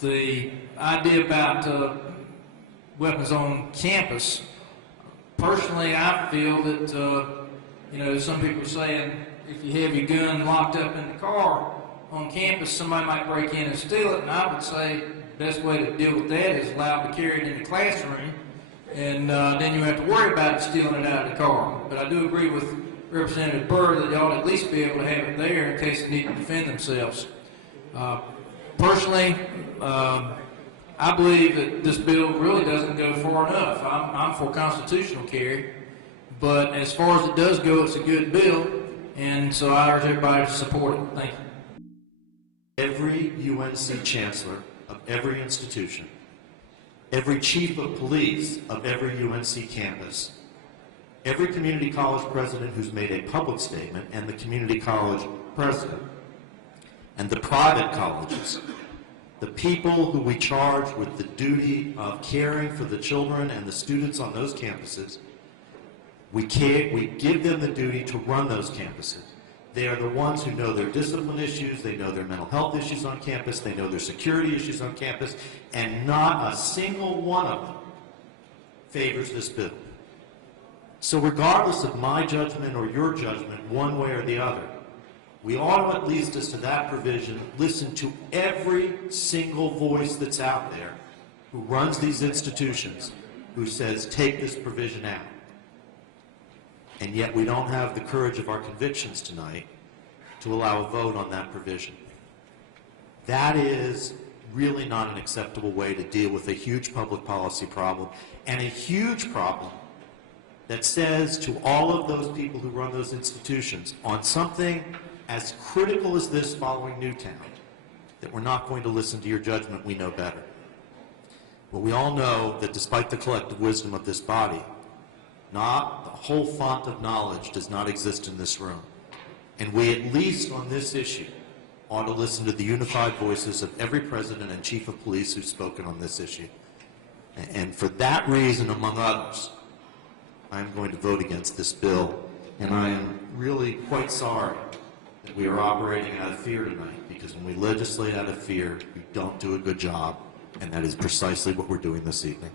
the idea about weapons on campus, personally, I feel that, some people are saying if you have your gun locked up in the car on campus, somebody might break in and steal it, and I would say the best way to deal with that is allow them to carry it in the classroom, and then you have to worry about it stealing it out of the car. But I do agree with Representative Burr that they ought to at least be able to have it there in case they need to defend themselves. Personally, I believe that this bill really doesn't go far enough. I'm for constitutional carry, but as far as it does go, it's a good bill, and so I urge everybody to support it. Thank you. Every UNC chancellor of every institution, every chief of police of every UNC campus, every community college president who's made a public statement, and the community college president, and the private colleges, the people who we charge with the duty of caring for the children and the students on those campuses, we give them the duty to run those campuses. They are the ones who know their discipline issues, they know their mental health issues on campus, they know their security issues on campus, and not a single one of them favors this bill. So regardless of my judgment or your judgment, one way or the other, we ought to, at least as to that provision, listen to every single voice that's out there who runs these institutions who says, take this provision out. And yet we don't have the courage of our convictions tonight to allow a vote on that provision. That is really not an acceptable way to deal with a huge public policy problem, and a huge problem that says to all of those people who run those institutions on something as critical as this following Newtown, that we're not going to listen to your judgment, we know better. But we all know that despite the collective wisdom of this body, not the whole font of knowledge does not exist in this room. And we, at least on this issue, ought to listen to the unified voices of every president and chief of police who's spoken on this issue. And for that reason, among others, I'm going to vote against this bill. And I am really quite sorry that we are operating out of fear tonight, because when we legislate out of fear, we don't do a good job, and that is precisely what we're doing this evening.